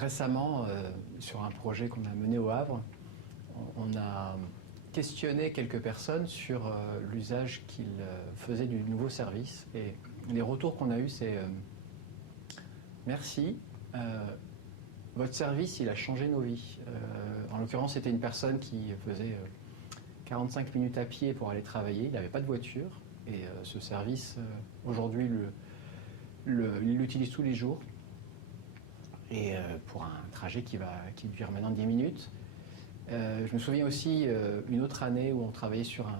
Récemment, sur un projet qu'on a mené au Havre, on a questionné quelques personnes sur l'usage qu'ils faisaient du nouveau service. Et les retours qu'on a eus, c'est merci, votre service, il a changé nos vies. En l'occurrence, c'était une personne qui faisait 45 minutes à pied pour aller travailler. Il n'avait pas de voiture. Et ce service, aujourd'hui, il l'utilise tous les jours. Et pour un trajet qui dure maintenant 10 minutes. Je me souviens aussi une autre année où on travaillait sur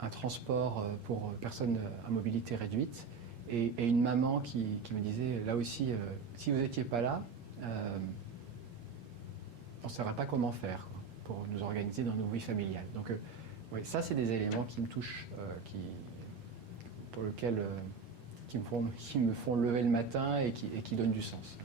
un transport pour personnes à mobilité réduite. Et une maman qui me disait, là aussi, si vous n'étiez pas là, on ne saurait pas comment faire pour nous organiser dans nos vies familiales. Donc oui, ça, c'est des éléments qui me touchent, pour lesquels qui me font lever le matin et qui donnent du sens.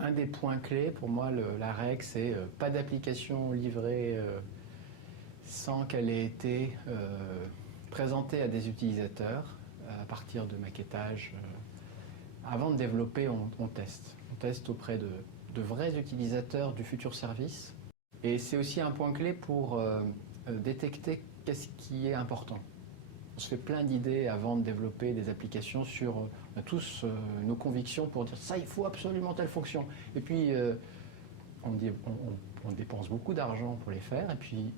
Un des points clés, pour moi, la règle, c'est pas d'application livrée sans qu'elle ait été présentée à des utilisateurs à partir de maquettage. Avant de développer, on teste. On teste auprès de vrais utilisateurs du futur service. Et c'est aussi un point clé pour détecter qu'est-ce qui est important. On se fait plein d'idées avant de développer des applications sur on a tous nos convictions pour dire ça, il faut absolument telle fonction. Et puis, on dépense beaucoup d'argent pour les faire et puis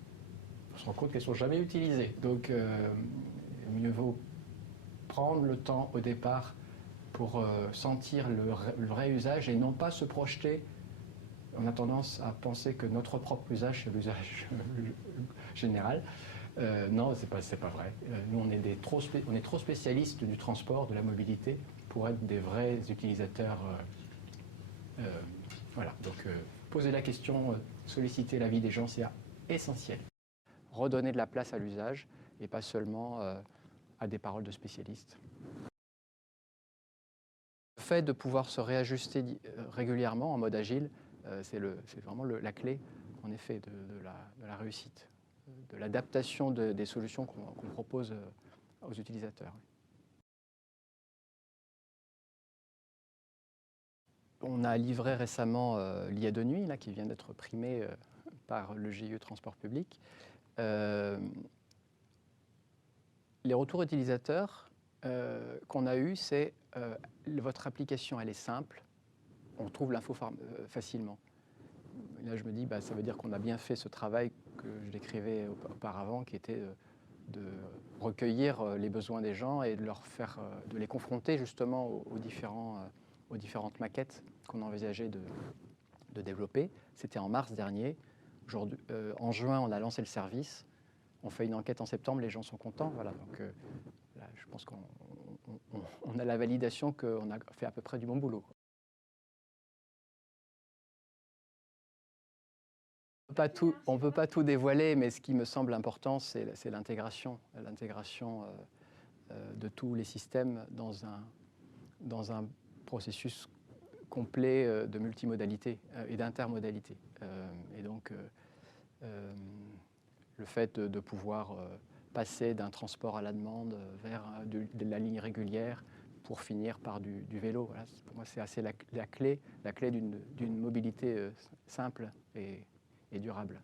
on se rend compte qu'elles ne sont jamais utilisées. Donc, mieux vaut prendre le temps au départ pour sentir le vrai usage et non pas se projeter. On a tendance à penser que notre propre usage, c'est l'usage général. Non, c'est pas vrai. Nous, on est trop spécialistes du transport, de la mobilité, pour être des vrais utilisateurs. Voilà, donc poser la question, solliciter l'avis des gens, c'est essentiel. Redonner de la place à l'usage et pas seulement à des paroles de spécialistes. Le fait de pouvoir se réajuster régulièrement en mode agile, c'est vraiment la clé, en effet, de la réussite, de l'adaptation des solutions qu'on propose aux utilisateurs. On a livré récemment l'IA de nuit, là, qui vient d'être primé par le GIE Transport Public. Les retours utilisateurs qu'on a eus, c'est votre application, elle est simple, on trouve l'info facilement. Là, je me dis, ça veut dire qu'on a bien fait ce travail que je décrivais auparavant, qui était de recueillir les besoins des gens et de les confronter justement aux différentes maquettes qu'on envisageait de développer. C'était en mars dernier. En juin, on a lancé le service. On fait une enquête en septembre, les gens sont contents. Voilà, donc là, je pense qu'on a la validation qu'on a fait à peu près du bon boulot. On ne peut pas tout dévoiler, mais ce qui me semble important, c'est l'intégration de tous les systèmes dans un processus complet de multimodalité et d'intermodalité. Et donc, le fait de pouvoir passer d'un transport à la demande vers de la ligne régulière pour finir par du vélo, voilà, pour moi, c'est assez la clé d'une mobilité simple et durable.